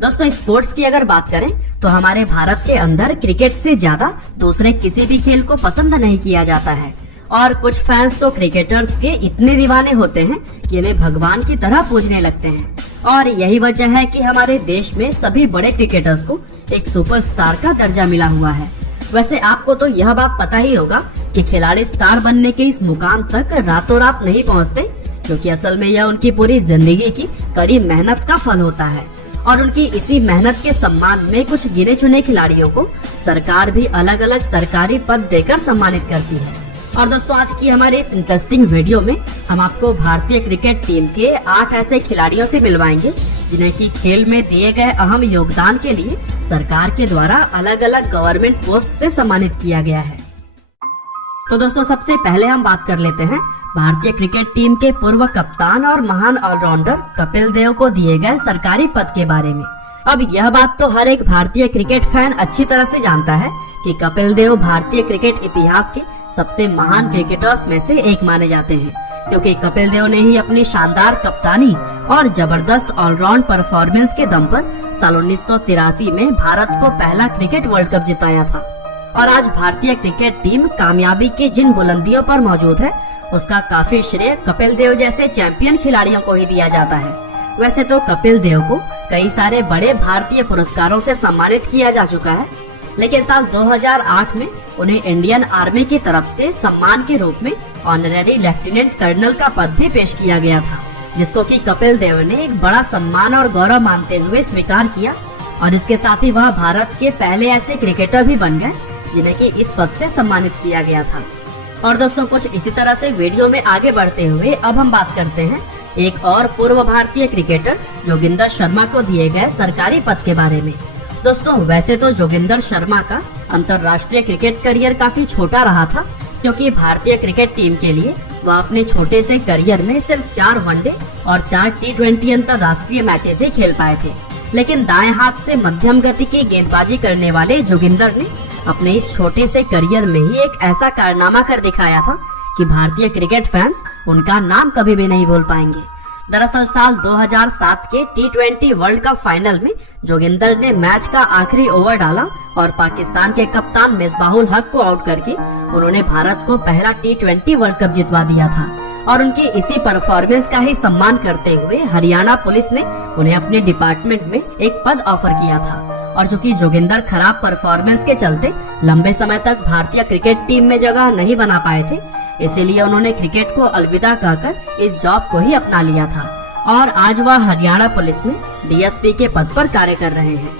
दोस्तों स्पोर्ट्स की अगर बात करें तो हमारे भारत के अंदर क्रिकेट से ज्यादा दूसरे किसी भी खेल को पसंद नहीं किया जाता है और कुछ फैंस तो क्रिकेटर्स के इतने दीवाने होते हैं कि इन्हें भगवान की तरह पूजने लगते हैं। और यही वजह है कि हमारे देश में सभी बड़े क्रिकेटर्स को एक सुपरस्टार का दर्जा मिला हुआ है। वैसे आपको तो यह बात पता ही होगा कि खिलाड़ी स्टार बनने के इस मुकाम तक रातों रात नहीं पहुंचते, क्योंकि असल में यह उनकी पूरी जिंदगी की कड़ी मेहनत का फल होता है। और उनकी इसी मेहनत के सम्मान में कुछ गिने चुने खिलाड़ियों को सरकार भी अलग अलग सरकारी पद देकर सम्मानित करती है। और दोस्तों आज की हमारे इस इंटरेस्टिंग वीडियो में हम आपको भारतीय क्रिकेट टीम के 8 ऐसे खिलाड़ियों से मिलवाएंगे जिन्हें की खेल में दिए गए अहम योगदान के लिए सरकार के द्वारा अलग अलग गवर्नमेंट पोस्ट से सम्मानित किया गया है। तो दोस्तों सबसे पहले हम बात कर लेते हैं भारतीय क्रिकेट टीम के पूर्व कप्तान और महान ऑलराउंडर कपिल देव को दिए गए सरकारी पद के बारे में। अब यह बात तो हर एक भारतीय क्रिकेट फैन अच्छी तरह से जानता है कि कपिल देव भारतीय क्रिकेट इतिहास के सबसे महान क्रिकेटर्स में से एक माने जाते हैं, क्योंकि कपिल देव ने ही अपनी शानदार कप्तानी और जबरदस्त ऑलराउंड परफॉर्मेंस के दम पर साल 1983 में भारत को पहला क्रिकेट वर्ल्ड कप जिताया था। और आज भारतीय क्रिकेट टीम कामयाबी की जिन बुलंदियों पर मौजूद है उसका काफी श्रेय कपिल देव जैसे चैंपियन खिलाड़ियों को ही दिया जाता है। वैसे तो कपिल देव को कई सारे बड़े भारतीय पुरस्कारों से सम्मानित किया जा चुका है, लेकिन साल 2008 में उन्हें इंडियन आर्मी की तरफ से सम्मान के रूप में ऑनरेरी लेफ्टिनेंट कर्नल का पद भी पेश किया गया था, जिसको कि कपिल देव ने एक बड़ा सम्मान और गौरव मानते हुए स्वीकार किया। और इसके साथ ही वह भारत के पहले ऐसे क्रिकेटर भी बन गए जिन्हें कि इस पद से सम्मानित किया गया था। और दोस्तों कुछ इसी तरह से वीडियो में आगे बढ़ते हुए अब हम बात करते हैं एक और पूर्व भारतीय क्रिकेटर जोगिंदर शर्मा को दिए गए सरकारी पद के बारे में। दोस्तों वैसे तो जोगिंदर शर्मा का अंतर्राष्ट्रीय क्रिकेट करियर काफी छोटा रहा था, क्योंकि भारतीय क्रिकेट टीम के लिए वह अपने छोटे से करियर में सिर्फ 4 वनडे और 4 T20 अंतर्राष्ट्रीय मैचेस ही खेल पाए थे। लेकिन दाएं हाथ से मध्यम गति की गेंदबाजी करने वाले जोगिंदर ने अपने इस छोटे से करियर में ही एक ऐसा कारनामा कर दिखाया था कि भारतीय क्रिकेट फैंस उनका नाम कभी भी नहीं भूल पाएंगे। दरअसल साल 2007 के T20 वर्ल्ड कप फाइनल में जोगिंदर ने मैच का आखिरी ओवर डाला और पाकिस्तान के कप्तान मिसबाहुल हक को आउट करके उन्होंने भारत को पहला T20 वर्ल्ड कप जितवा दिया था। और उनकी इसी परफॉर्मेंस का ही सम्मान करते हुए हरियाणा पुलिस ने उन्हें अपने डिपार्टमेंट में एक पद ऑफर किया था। और चूंकि जोगिंदर खराब परफॉर्मेंस के चलते लंबे समय तक भारतीय क्रिकेट टीम में जगह नहीं बना पाए थे, इसीलिए उन्होंने क्रिकेट को अलविदा कहकर इस जॉब को ही अपना लिया था। और आज वह हरियाणा पुलिस में DSP के पद पर कार्य कर रहे हैं।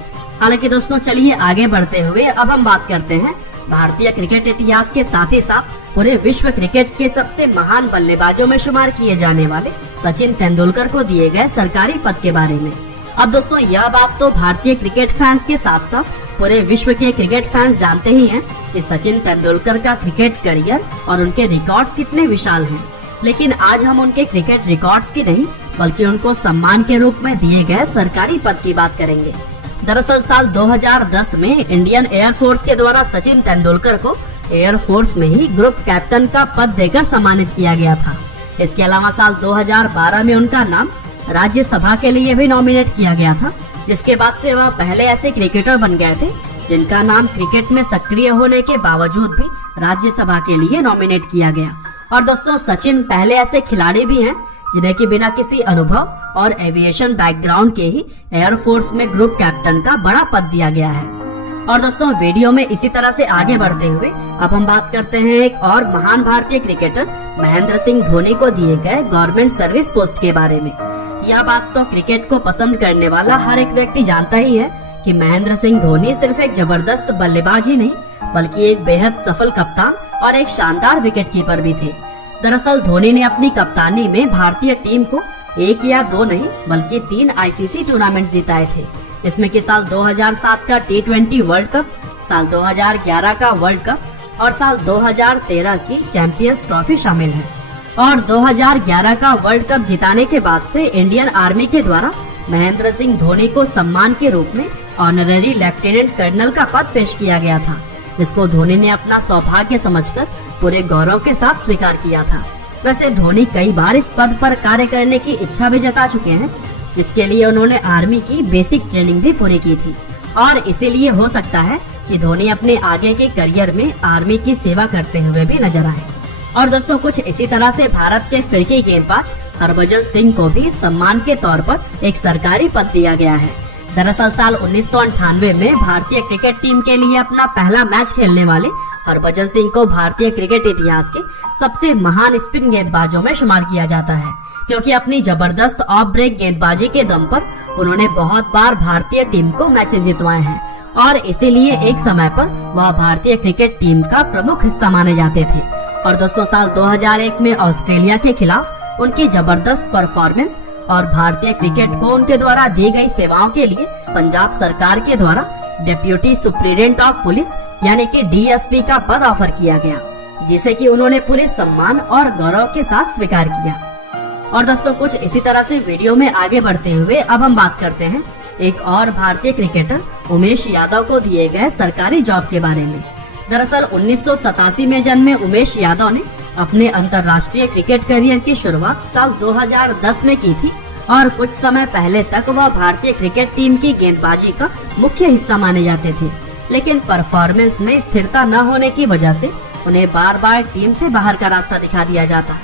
हालांकि दोस्तों चलिए आगे बढ़ते हुए अब हम बात करते हैं भारतीय क्रिकेट इतिहास के साथ ही साथ पूरे विश्व क्रिकेट के सबसे महान बल्लेबाजों में शुमार किए जाने वाले सचिन तेंदुलकर को दिए गए सरकारी पद के बारे में। अब दोस्तों यह बात तो भारतीय क्रिकेट फैंस के साथ साथ पूरे विश्व के क्रिकेट फैंस जानते ही हैं कि सचिन तेंदुलकर का क्रिकेट करियर और उनके रिकॉर्ड्स कितने विशाल हैं। लेकिन आज हम उनके क्रिकेट रिकॉर्ड्स की नहीं बल्कि उनको सम्मान के रूप में दिए गए सरकारी पद की बात करेंगे। दरअसल साल 2010 में इंडियन एयरफोर्स के द्वारा सचिन तेंदुलकर को एयरफोर्स में ही ग्रुप कैप्टन का पद देकर सम्मानित किया गया था। इसके अलावा साल 2012 में उनका नाम राज्यसभा के लिए भी नॉमिनेट किया गया था, जिसके बाद से वह पहले ऐसे क्रिकेटर बन गए थे जिनका नाम क्रिकेट में सक्रिय होने के बावजूद भी राज्यसभा के लिए नॉमिनेट किया गया। और दोस्तों सचिन पहले ऐसे खिलाड़ी भी हैं जिन्हें कि बिना किसी अनुभव और एविएशन बैकग्राउंड के ही एयरफोर्स में ग्रुप कैप्टन का बड़ा पद दिया गया है। और दोस्तों वीडियो में इसी तरह से आगे बढ़ते हुए अब हम बात करते हैं एक और महान भारतीय क्रिकेटर महेंद्र सिंह धोनी को दिए गए गवर्नमेंट सर्विस पोस्ट के बारे में। यह बात तो क्रिकेट को पसंद करने वाला हर एक व्यक्ति जानता ही है कि महेंद्र सिंह धोनी सिर्फ एक जबरदस्त बल्लेबाज ही नहीं बल्कि एक बेहद सफल कप्तान और एक शानदार विकेट कीपर भी थे। दरअसल धोनी ने अपनी कप्तानी में भारतीय टीम को 1 या 2 नहीं बल्कि 3 ICC टूर्नामेंट जिताए थे, इसमें कि साल 2007 का T20 वर्ल्ड कप, साल 2011 का वर्ल्ड कप और साल 2013 की चैंपियंस ट्रॉफी शामिल है। और 2011 का वर्ल्ड कप जिताने के बाद से इंडियन आर्मी के द्वारा महेंद्र सिंह धोनी को सम्मान के रूप में ऑनरेरी लेफ्टिनेंट कर्नल का पद पेश किया गया था, जिसको धोनी ने अपना सौभाग्य समझकर पूरे गौरव के साथ स्वीकार किया था। वैसे धोनी कई बार इस पद पर कार्य करने की इच्छा भी जता चुके हैं, जिसके लिए उन्होंने आर्मी की बेसिक ट्रेनिंग भी पूरी की थी और इसीलिए हो सकता है कि धोनी अपने आगे के करियर में आर्मी की सेवा करते हुए भी नजर आए। और दोस्तों कुछ इसी तरह से भारत के फिरकी गेंदबाज हरभजन सिंह को भी सम्मान के तौर पर एक सरकारी पद दिया गया है। दरअसल साल 1998 में भारतीय क्रिकेट टीम के लिए अपना पहला मैच खेलने वाले हरभजन सिंह को भारतीय क्रिकेट इतिहास के सबसे महान स्पिन गेंदबाजों में शुमार किया जाता है, क्योंकि अपनी जबरदस्त ऑफ ब्रेक गेंदबाजी के दम पर उन्होंने बहुत बार भारतीय टीम को मैचेस जितवाए हैं और इसीलिए एक समय पर वह भारतीय क्रिकेट टीम का प्रमुख हिस्सा माने जाते थे। और दोस्तों साल 2001 में ऑस्ट्रेलिया के खिलाफ उनकी जबरदस्त परफॉर्मेंस और भारतीय क्रिकेट को उनके द्वारा दी गई सेवाओं के लिए पंजाब सरकार के द्वारा डिप्टी सुप्रीडेंट ऑफ पुलिस यानी कि DSP का पद ऑफर किया गया, जिसे कि उन्होंने पूरे सम्मान और गौरव के साथ स्वीकार किया। और दोस्तों कुछ इसी तरह से वीडियो में आगे बढ़ते हुए अब हम बात करते हैं एक और भारतीय क्रिकेटर उमेश यादव को दिए गए सरकारी जॉब के बारे में। दरअसल 1987 में जन्मे उमेश यादव ने अपने अंतर्राष्ट्रीय क्रिकेट करियर की शुरुआत साल 2010 में की थी और कुछ समय पहले तक वह भारतीय क्रिकेट टीम की गेंदबाजी का मुख्य हिस्सा माने जाते थे, लेकिन परफॉर्मेंस में स्थिरता न होने की वजह से उन्हें बार बार टीम से बाहर का रास्ता दिखा दिया जाता।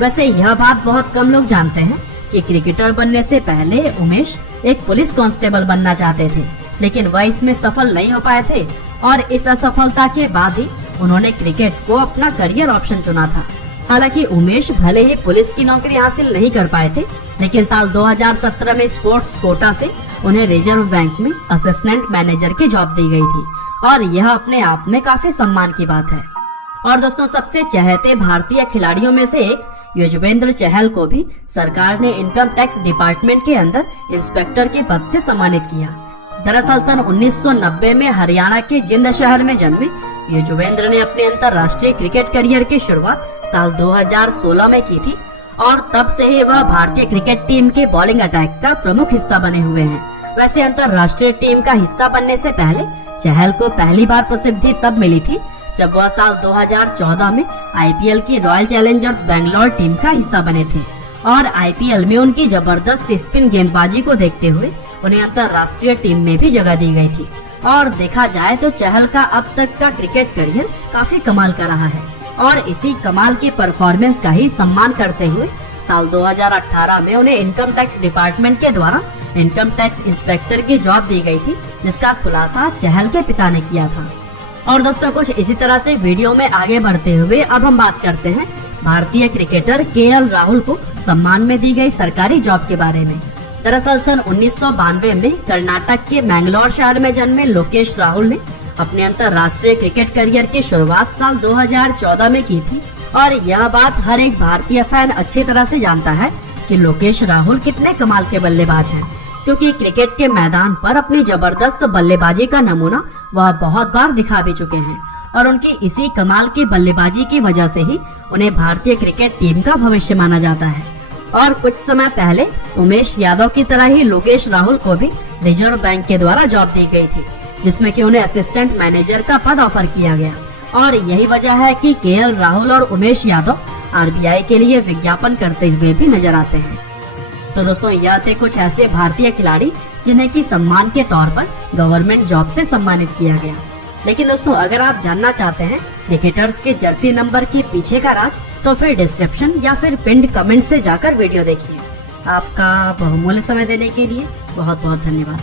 वैसे यह बात बहुत कम लोग जानते हैं कि क्रिकेटर बनने से पहले उमेश एक पुलिस कांस्टेबल बनना चाहते थे, लेकिन वह इसमें सफल नहीं हो पाए थे और इस असफलता के बाद ही उन्होंने क्रिकेट को अपना करियर ऑप्शन चुना था। हालांकि उमेश भले ही पुलिस की नौकरी हासिल नहीं कर पाए थे, लेकिन साल 2017 में स्पोर्ट्स कोटा से उन्हें रिजर्व बैंक में असिस्टेंट मैनेजर की जॉब दी गई थी और यह अपने आप में काफी सम्मान की बात है। और दोस्तों सबसे चहेते भारतीय खिलाड़ियों में से एक युजवेंद्र चहल को भी सरकार ने इनकम टैक्स डिपार्टमेंट के अंदर इंस्पेक्टर के पद से सम्मानित किया। दरअसल सन 1990 में हरियाणा के जिंद शहर में जन्मे युजवेंद्र ने अपने अंतर्राष्ट्रीय क्रिकेट करियर की शुरुआत साल 2016 में की थी और तब से ही वह भारतीय क्रिकेट टीम के बॉलिंग अटैक का प्रमुख हिस्सा बने हुए हैं। वैसे अंतर्राष्ट्रीय टीम का हिस्सा बनने से पहले चहल को पहली बार प्रसिद्धि तब मिली थी जब वह साल 2014 में IPL की रॉयल चैलेंजर्स बैंगलोर टीम का हिस्सा बने थे और IPL में उनकी जबरदस्त स्पिन गेंदबाजी को देखते हुए उन्हें अंतर्राष्ट्रीय टीम में भी जगह दी गई थी। और देखा जाए तो चहल का अब तक का क्रिकेट करियर काफी कमाल का रहा है और इसी कमाल की परफॉर्मेंस का ही सम्मान करते हुए साल 2018 में उन्हें इनकम टैक्स डिपार्टमेंट के द्वारा इनकम टैक्स इंस्पेक्टर की जॉब दी गई थी, जिसका खुलासा चहल के पिता ने किया था। और दोस्तों कुछ इसी तरह से वीडियो में आगे बढ़ते हुए अब हम बात करते हैं भारतीय क्रिकेटर KL राहुल को सम्मान में दी गई सरकारी जॉब के बारे में। दरअसल सन 1992 में कर्नाटक के मैंगलोर शहर में जन्मे लोकेश राहुल ने अपने अंतर्राष्ट्रीय क्रिकेट करियर की शुरुआत साल 2014 में की थी और यह बात हर एक भारतीय फैन अच्छी तरह से जानता है कि लोकेश राहुल कितने कमाल के बल्लेबाज हैं, क्योंकि क्रिकेट के मैदान पर अपनी जबरदस्त बल्लेबाजी का नमूना वह बहुत बार दिखा भी चुके हैं और उनकी इसी कमाल की बल्लेबाजी की वजह से ही उन्हें भारतीय क्रिकेट टीम का भविष्य माना जाता है। और कुछ समय पहले उमेश यादव की तरह ही लोकेश राहुल को भी रिजर्व बैंक के द्वारा जॉब दी गई थी, जिसमें कि उन्हें असिस्टेंट मैनेजर का पद ऑफर किया गया और यही वजह है कि KL राहुल और उमेश यादव RBI के लिए विज्ञापन करते हुए भी नजर आते हैं। तो दोस्तों यह थे कुछ ऐसे भारतीय खिलाड़ी जिन्हें की सम्मान के तौर पर गवर्नमेंट जॉब से सम्मानित किया गया। लेकिन दोस्तों अगर आप जानना चाहते हैं क्रिकेटर्स के जर्सी नंबर के पीछे का राज, तो फिर डिस्क्रिप्शन या फिर पिंड कमेंट से जाकर वीडियो देखिए। आपका बहुमूल्य समय देने के लिए बहुत बहुत धन्यवाद।